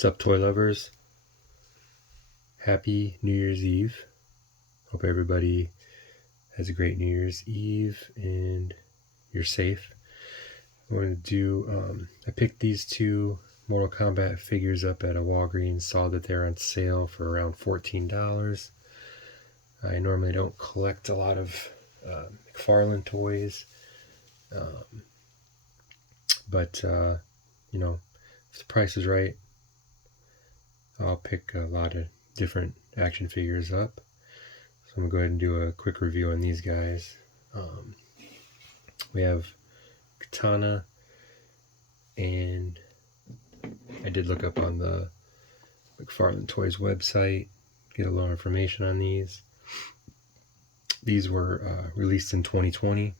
What's up, toy lovers? Happy New Year's Eve. Hope everybody has a great New Year's Eve and you're safe. I wanted to do, I picked these two Mortal Kombat figures up at a Walgreens, saw that they're on sale for around $14. I normally don't collect a lot of McFarlane toys, but you know, if the price is right, I'll pick a lot of different action figures up. So I'm going to go ahead and do a quick review on these guys. We have Katana, and I did look up on the McFarlane Toys website, get a little information on these. These were released in 2020.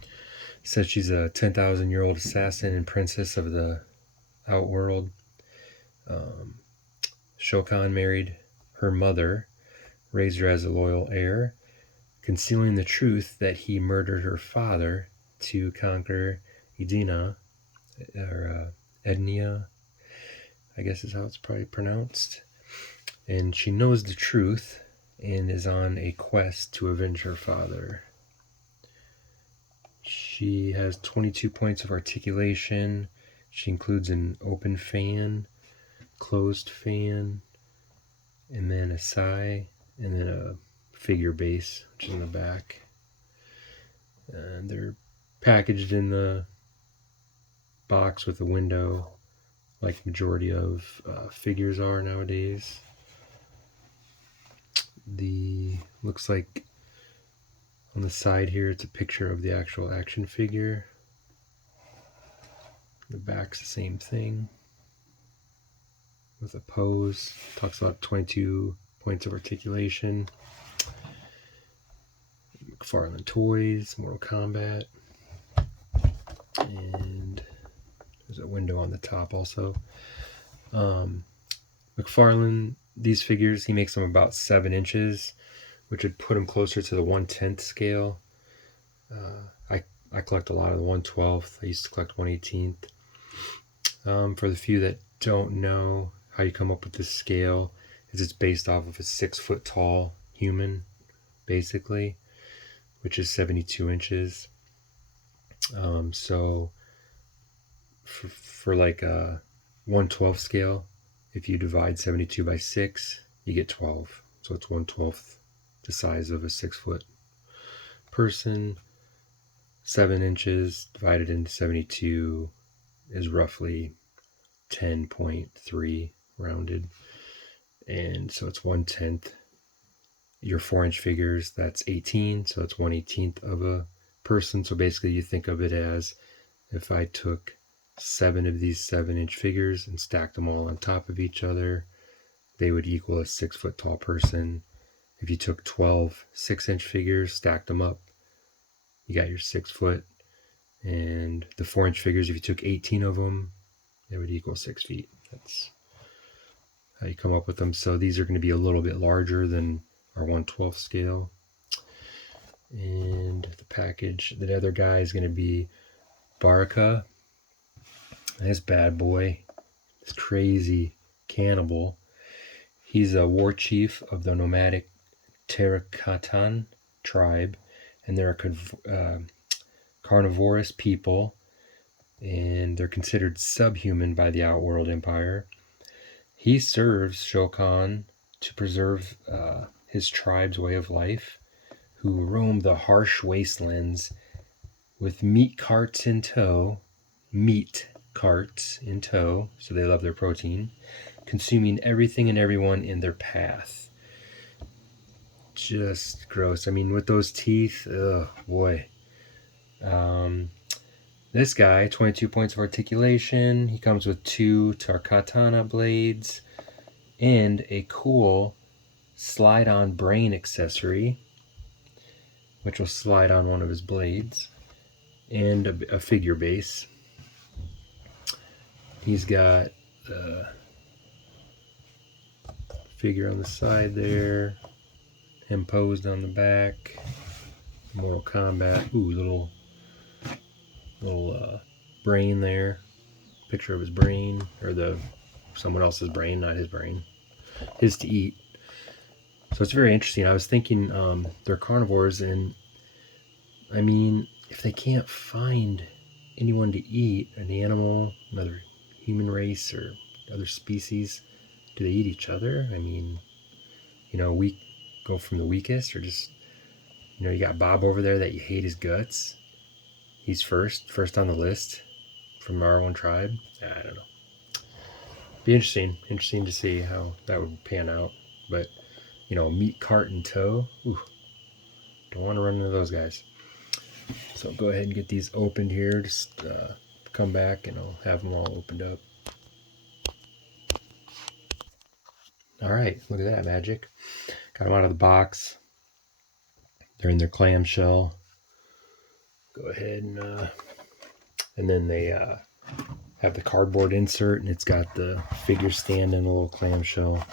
It says she's a 10,000-year-old assassin and princess of the Outworld. Shao Kahn married her mother, raised her as a loyal heir, concealing the truth that he murdered her father to conquer Edina, or Ednia, I guess is how it's probably pronounced. And she knows the truth and is on a quest to avenge her father. She has 22 points of articulation. She includes an open fan, closed fan, and then a sigh, and then a figure base, which is in the back. And they're packaged in the box with a window, like majority of figures are nowadays. Looks like on the side here, it's a picture of the actual action figure. The back's the same thing, with a pose. Talks about 22 points of articulation. McFarlane Toys, Mortal Kombat, and there's a window on the top also. McFarlane, these figures, he makes them about 7 inches, which would put them closer to the 1/10 scale. I collect a lot of the 1/12. I used to collect 1/18. For the few that don't know how you come up with this scale, is it's based off of a 6 foot tall human, basically, which is 72 inches. So for like a 1/12 scale, if you divide 72 by 6, you get 12. So it's 1/12 the size of a 6 foot person. 7 inches divided into 72 is roughly 10.3 rounded. And so it's 1/10. Your 4-inch figures, that's 18. So it's 1/18 of a person. So basically you think of it as if I took 7 of these 7-inch figures and stacked them all on top of each other, they would equal a 6 foot tall person. If you took 12 6-inch figures, stacked them up, you got your 6 foot. And the 4-inch figures, if you took 18 of them, they would equal 6 feet. That's how you come up with them. So these are going to be a little bit larger than our 1/12 scale. And the package, the other guy is going to be Baraka. This bad boy, this crazy cannibal. He's a war chief of the nomadic Tarakatan tribe, and they're a carnivorous people, and they're considered subhuman by the Outworld Empire. He serves Shao Kahn to preserve his tribe's way of life, who roam the harsh wastelands with meat carts in tow, so they love their protein, consuming everything and everyone in their path. Just gross. I mean, with those teeth, oh boy. This guy, 22 points of articulation. He comes with 2 Katana blades and a cool slide-on brain accessory, which will slide on one of his blades, and a figure base. He's got the figure on the side there, him posed on the back, Mortal Kombat. Ooh, little brain there, picture of his brain, or the someone else's brain, not his brain. His to eat. So it's very interesting. I was thinking they're carnivores, and I mean, if they can't find anyone to eat, an animal, another human race, or other species, do they eat each other? I mean, you know, we go from the weakest, or just, you know, you got Bob over there that you hate his guts. He's first on the list from our own tribe. I don't know. Be interesting to see how that would pan out. But, you know, meat cart and tow, ooh, don't want to run into those guys. So go ahead and get these opened here. Just come back and I'll have them all opened up. All right, look at that magic. Got them out of the box. They're in their clamshell. Go ahead and then they have the cardboard insert, and it's got the figure stand in a little clamshell,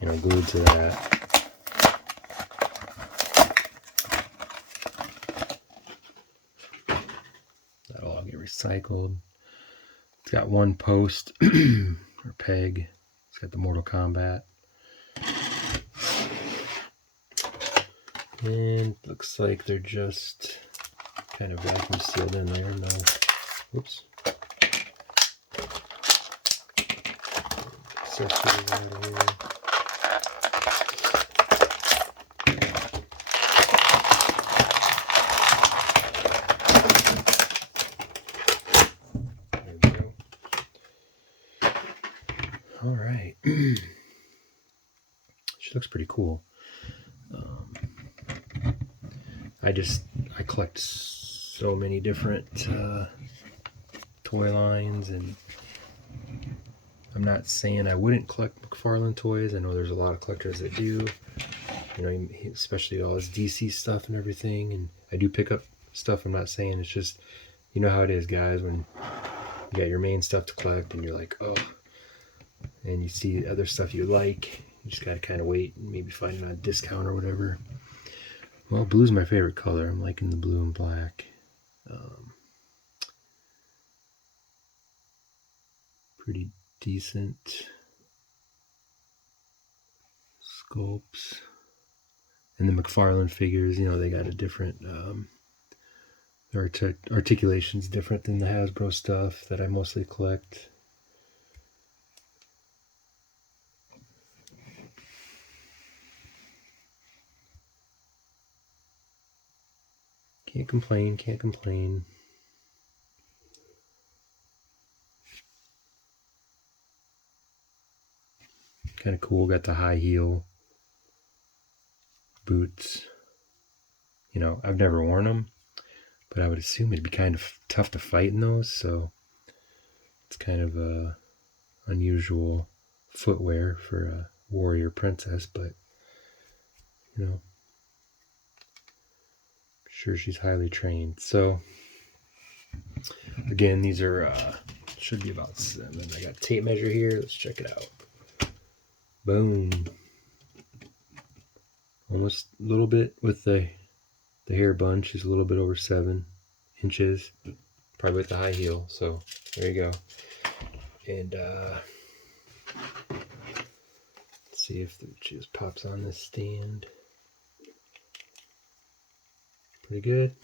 you know, glued to that. That'll all get recycled. It's got one post or peg. It's got the Mortal Kombat. And looks like they're just kind of vacuum sealed in there. No, whoops. Accessories out of here. There we go. All right. She looks pretty cool. I collect so many different toy lines, and I'm not saying I wouldn't collect McFarlane toys. I know there's a lot of collectors that do, you know, especially all this DC stuff and everything, and I do pick up stuff. I'm not saying, it's just, you know how it is, guys, when you got your main stuff to collect and you're like, oh, and you see other stuff you like, you just gotta kind of wait and maybe find it on a discount or whatever. Well, blue's my favorite color. I'm liking the blue and black. Pretty decent sculpts. And the McFarlane figures, you know, they got a different, their articulation's different than the Hasbro stuff that I mostly collect. Can't complain, can't complain. Kind of cool, got the high heel boots. You know, I've never worn them, but I would assume it'd be kind of tough to fight in those, so it's kind of a unusual footwear for a warrior princess, but, you know, I'm sure she's highly trained. So, again, these are, should be about 7. I got a tape measure here. Let's check it out. Boom. Almost a little bit with the hair bunch is a little bit over 7 inches, probably with the high heel. So there you go. And let's see if it just pops on this stand. Pretty good.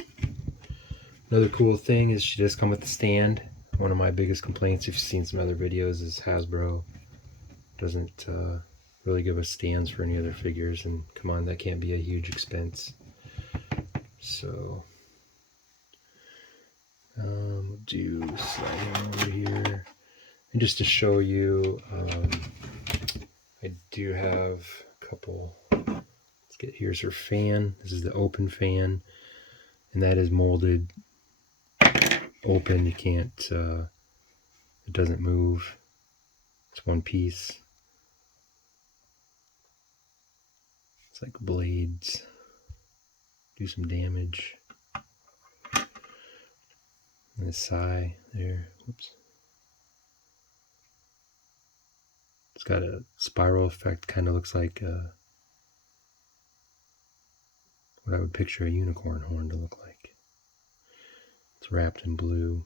Another cool thing is she does come with the stand. One of my biggest complaints, if you've seen some other videos, is Hasbro doesn't really give us stands for any other figures, and come on, that can't be a huge expense. So we'll do slide him over here, and just to show you, I do have a couple. Let's get, here's her fan. This is the open fan, and that is molded open. You can't, it doesn't move. It's one piece. It's like blades. Do some damage. And the sigh there. Whoops. It's got a spiral effect. Kind of looks like what I would picture a unicorn horn to look like. It's wrapped in blue.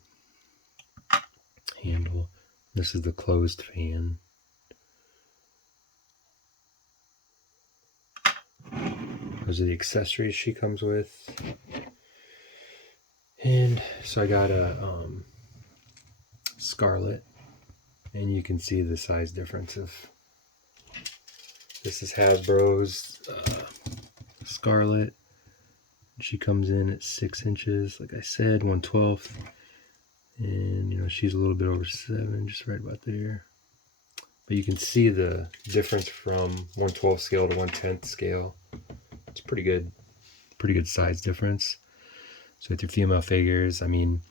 Handle. This is the closed fan. Those are the accessories she comes with. And so I got a Scarlet, and you can see the size difference of this is Hasbro's Scarlet. She comes in at 6 inches, like I said, 1/12, and you know she's a little bit over 7, just right about there. But you can see the difference from 1/12 scale to 1/10 scale. It's pretty good size difference. So with your female figures, I mean,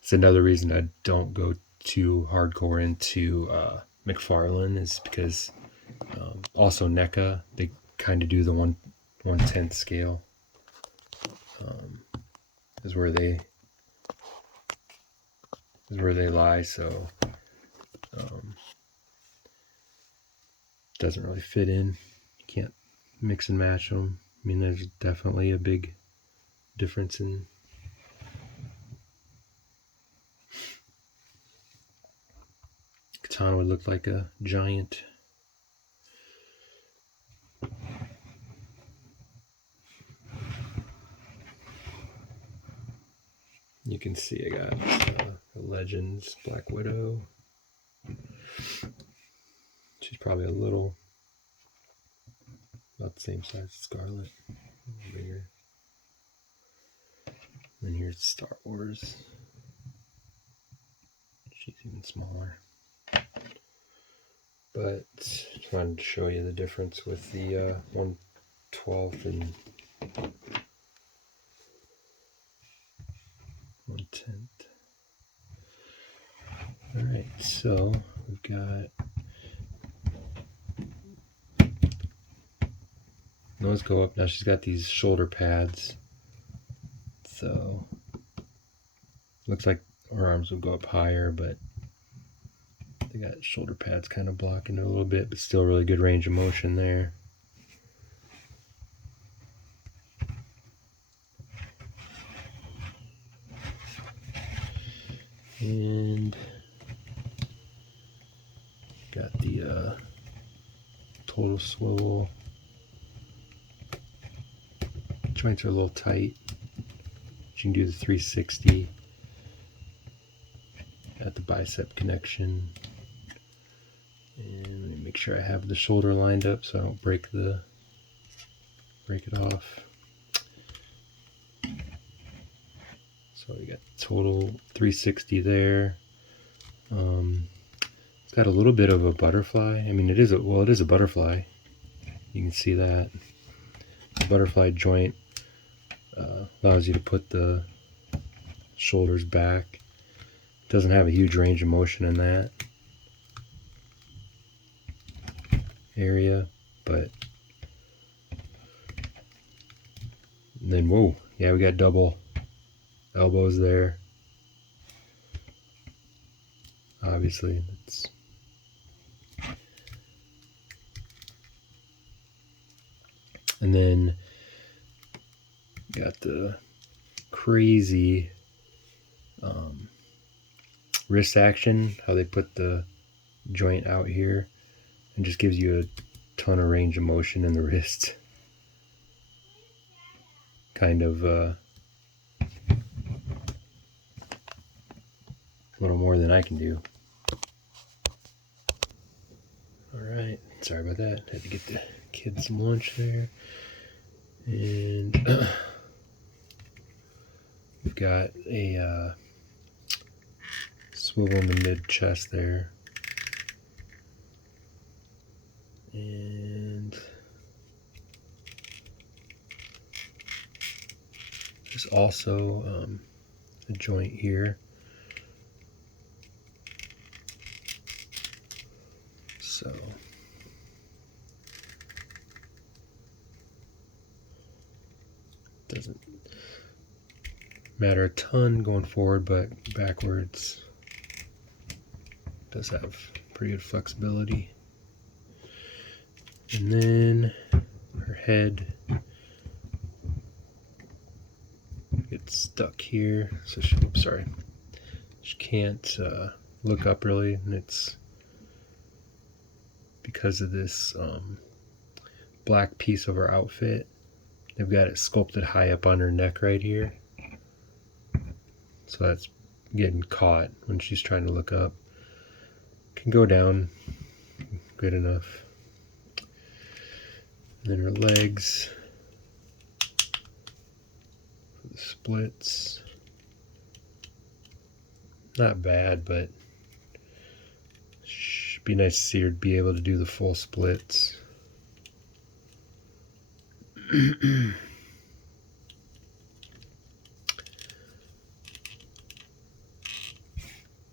it's another reason I don't go too hardcore into McFarlane, is because also NECA, they kind of do the 1/10 scale. Is where they lie, so doesn't really fit in. You can't mix and match them. I mean, there's definitely a big difference in Katana would look like a giant. You can see I got the Legends Black Widow. She's probably a little, about the same size as Scarlet, a little bigger. And here's Star Wars. She's even smaller. But just wanted to show you the difference with the 1/12 and 1/10. Alright, so we've got those go up. Now she's got these shoulder pads, so looks like her arms will go up higher, but they got shoulder pads kind of blocking it a little bit, but still really good range of motion there. And got the total swivel. Joints are a little tight. You can do the 360. Got the bicep connection. And let me make sure I have the shoulder lined up so I don't break it off. So we got total 360 there. It's got a little bit of a butterfly. I mean, it is a butterfly. You can see that. The butterfly joint allows you to put the shoulders back. Doesn't have a huge range of motion in that area, but then whoa, yeah, we got double elbows there. Obviously, and then got the crazy wrist action, how they put the joint out here and just gives you a ton of range of motion in the wrist. Kind of a little more than I can do. Alright, sorry about that. Had to get the kids some lunch there. And we've got a swivel in the mid chest there. And there's also a joint here. So doesn't matter a ton going forward, but backwards does have pretty good flexibility. And then her head gets stuck here, so she can't look up really, and it's because of this black piece of her outfit. They've got it sculpted high up on her neck right here, so that's getting caught when she's trying to look up. Can go down good enough. And then her legs, the splits, not bad, but should be nice to see her be able to do the full splits.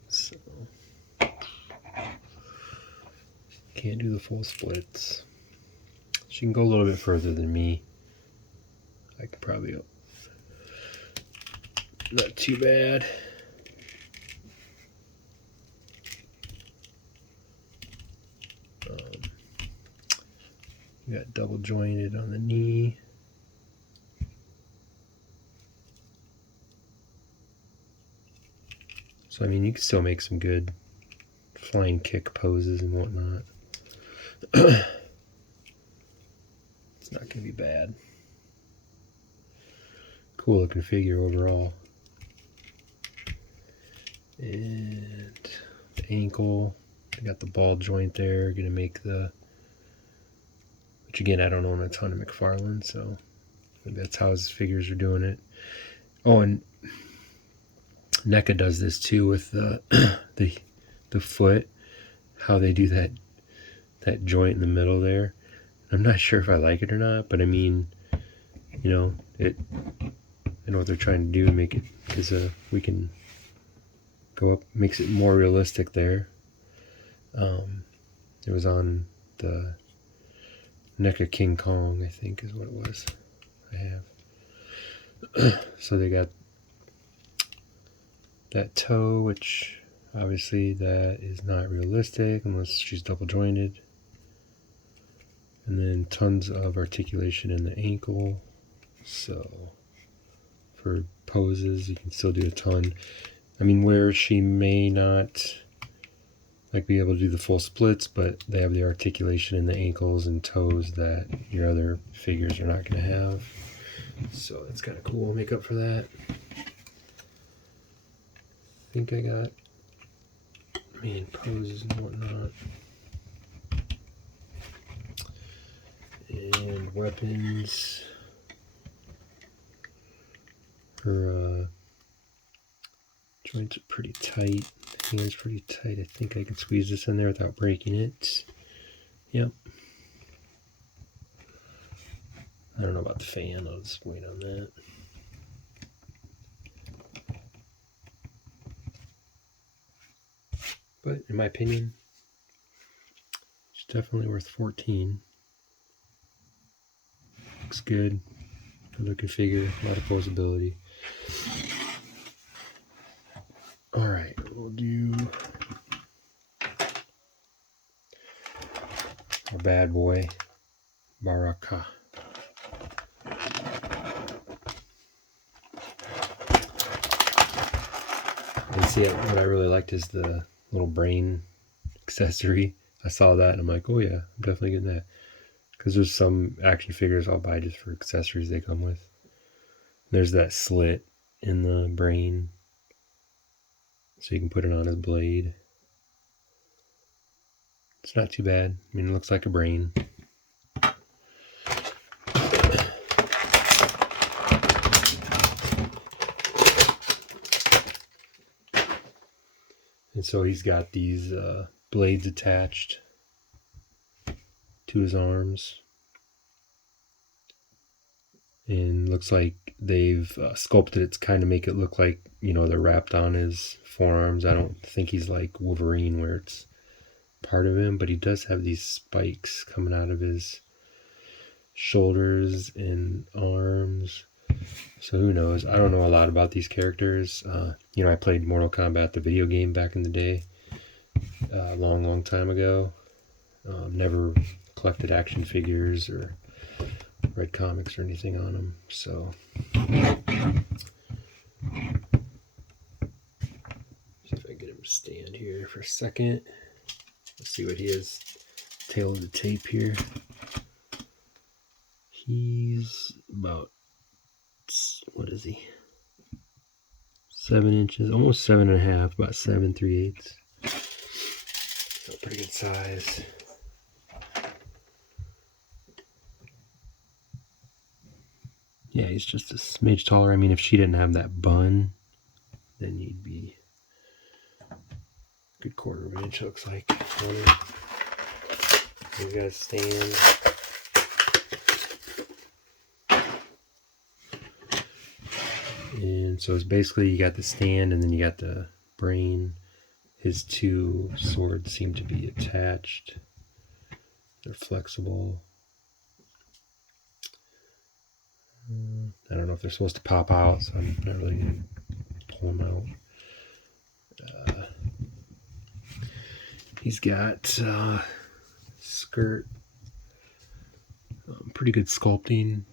So can't do the full splits. She can go a little bit further than me. I could probably, not too bad. Got double jointed on the knee. So I mean, you can still make some good flying kick poses and whatnot. It's not going to be bad. Cool looking figure overall. And the ankle, I got the ball joint there. Going to make the, which again, I don't own a ton of McFarlane, so that's how his figures are doing it. Oh, and NECA does this too with the the foot, how they do that joint in the middle there. I'm not sure if I like it or not, but I mean, you know, I know what they're trying to do, make it, because we can go up, makes it more realistic there. It was on the NECA King Kong, I think is what it was. I have. So they got that toe, which obviously that is not realistic unless she's double jointed. And then tons of articulation in the ankle. So for poses, you can still do a ton. I mean, where she may not like be able to do the full splits, but they have the articulation in the ankles and toes that your other figures are not going to have. So that's kind of cool. Make up for that. I think I got main poses and whatnot. And weapons. Her joints are pretty tight. Hands pretty tight. I think I can squeeze this in there without breaking it. Yep. I don't know about the fan. I'll just wait on that. But in my opinion, it's definitely worth 14. Looks good. Good looking figure. A lot of posability. Alright, we'll do our bad boy, Baraka. And see, what I really liked is the little brain accessory. I saw that and I'm like, oh yeah, I'm definitely getting that. Because there's some action figures I'll buy just for accessories they come with. There's that slit in the brain, so you can put it on his blade. It's not too bad. I mean, it looks like a brain. And so he's got these blades attached to his arms. And looks like they've sculpted it to kind of make it look like, you know, they're wrapped on his forearms. I don't think he's like Wolverine where it's part of him, but he does have these spikes coming out of his shoulders and arms. So who knows? I don't know a lot about these characters. You know, I played Mortal Kombat, the video game, back in the day, a long time ago. Never collected action figures or read comics or anything on them. So see if I can get him to stand here. a second. Let's see what he is. Tail of the tape here. He's about, what is he? 7 inches, almost 7.5, about 7 3/8. So pretty good size. Yeah, he's just a smidge taller. I mean, if she didn't have that bun, then he'd be a good 1/4 inch, looks like. He's got a stand. And so it's basically you got the stand and then you got the brain. His 2 swords seem to be attached. They're flexible. I don't know if they're supposed to pop out, so I'm not really going to pull them out. He's got skirt, pretty good sculpting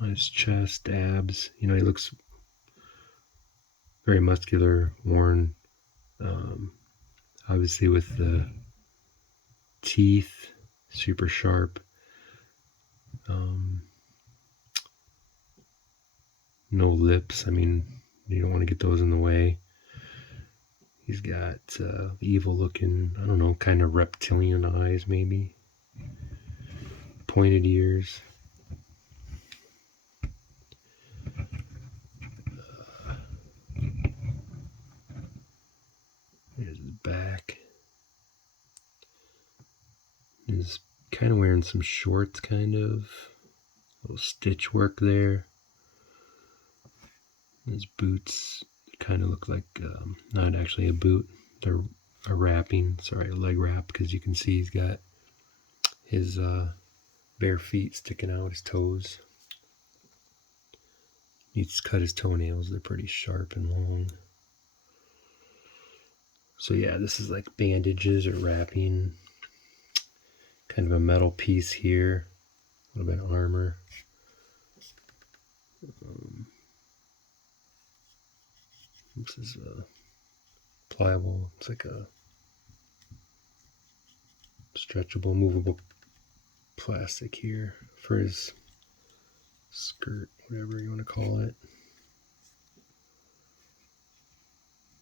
on his chest, abs. You know, he looks very muscular, worn. Obviously with the teeth, super sharp. No lips. I mean, you don't want to get those in the way. He's got evil looking, I don't know, kind of reptilian eyes maybe. Pointed ears. There's his back. He's kind of wearing some shorts, kind of. Little stitch work there. His boots kind of look like, not actually a boot. They're a wrapping, sorry, a leg wrap, because you can see he's got his bare feet sticking out, his toes. Needs to cut his toenails. They're pretty sharp and long. So yeah, this is like bandages or wrapping. Kind of a metal piece here. A little bit of armor. This is pliable. It's like a stretchable, movable plastic here for his skirt, whatever you want to call it.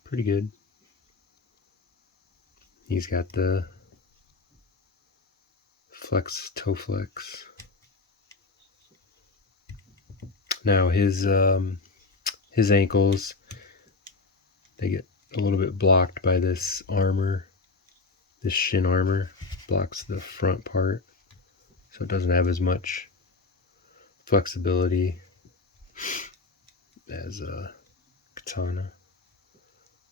Pretty good. He's got the toe flex. Now his ankles, they get a little bit blocked by this armor. This shin armor blocks the front part, so it doesn't have as much flexibility as a Katana.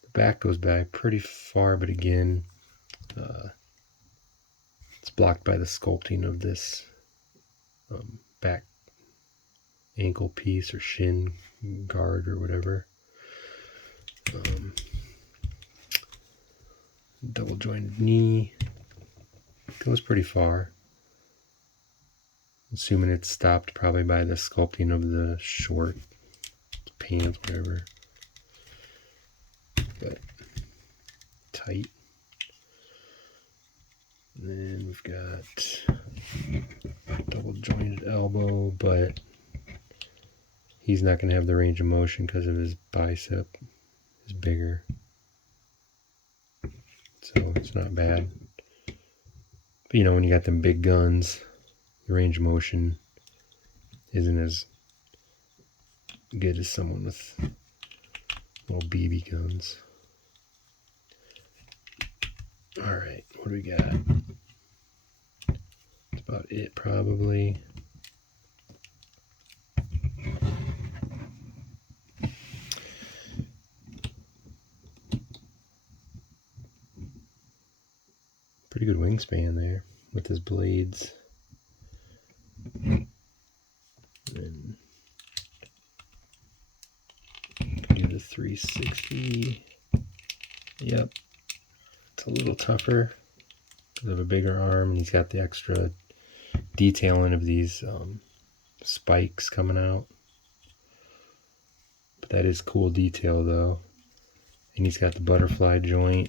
The back goes back pretty far, but again, it's blocked by the sculpting of this back ankle piece or shin guard or whatever. Double jointed knee. Goes pretty far. Assuming it's stopped probably by the sculpting of the short pants, whatever. But tight. And then we've got double jointed elbow, but he's not going to have the range of motion because of his bicep is bigger. So it's not bad. But you know, when you got them big guns, the range of motion isn't as good as someone with little BB guns. Alright, what do we got? That's about it, probably. Pretty good wingspan there with his blades. And do the 360. Yep. It's a little tougher because of a bigger arm, and he's got the extra detailing of these spikes coming out. But that is cool detail though. And he's got the butterfly joint.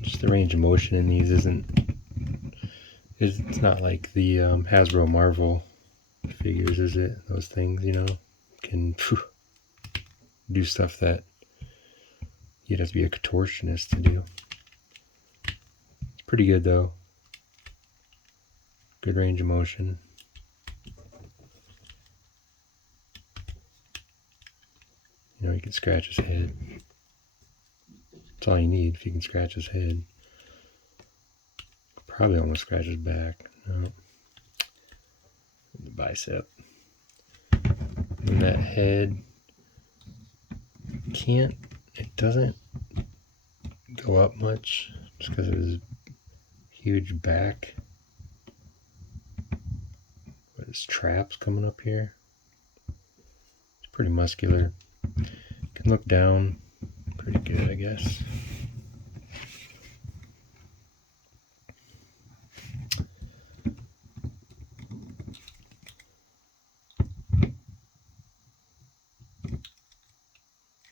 Just the range of motion in these it's not like the Hasbro Marvel figures, is it? Those things, you know, can do stuff that you'd have to be a contortionist to do. It's pretty good though. Good range of motion. You know, you can scratch his head. That's all you need if you can scratch his head. Probably almost scratch his back. No. The bicep. And that head it doesn't go up much just because of his huge back. With his traps coming up here. It's pretty muscular. Can look down pretty good, I guess.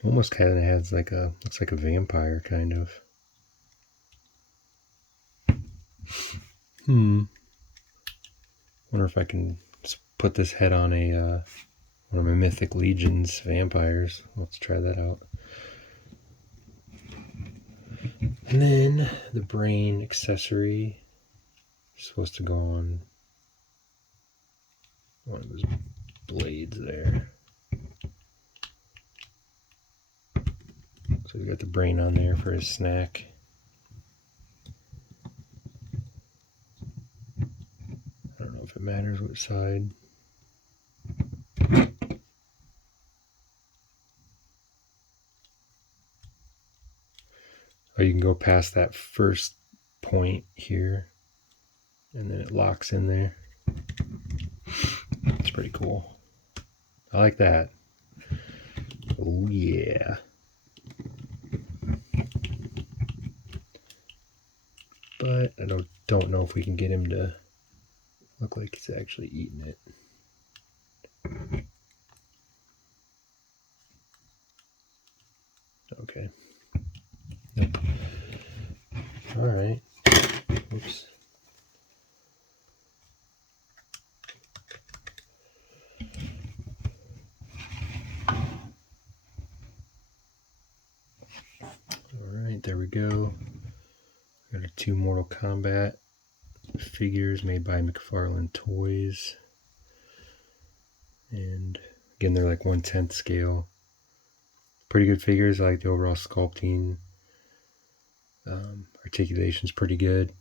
Almost kind of has like looks like a vampire kind of. Wonder if I can put this head on one of my Mythic Legions vampires. Let's try that out. And then the brain accessory is supposed to go on one of his blades there. So we got the brain on there for his snack. I don't know if it matters which side. Oh, you can go past that first point here, and then it locks in there. It's pretty cool. I like that. Oh yeah. But I don't know if we can get him to look like he's actually eating it. Okay. Nope. All right. Oops. All right, there we go. Got our 2 Mortal Kombat figures made by McFarlane Toys. And again, they're like 1/10 scale. Pretty good figures. I like the overall sculpting. Articulation's pretty good.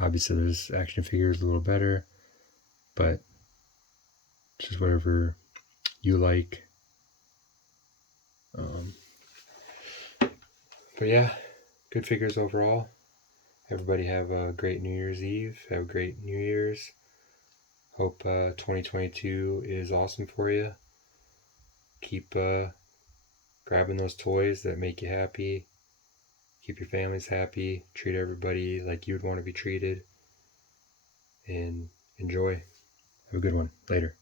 Obviously, there's action figures a little better, but just whatever you like. But yeah, good figures overall. Everybody have a great New Year's Eve. Have a great New Year's. Hope 2022 is awesome for you. Keep grabbing those toys that make you happy. Keep your families happy. Treat everybody like you'd want to be treated. And enjoy. Have a good one. Later.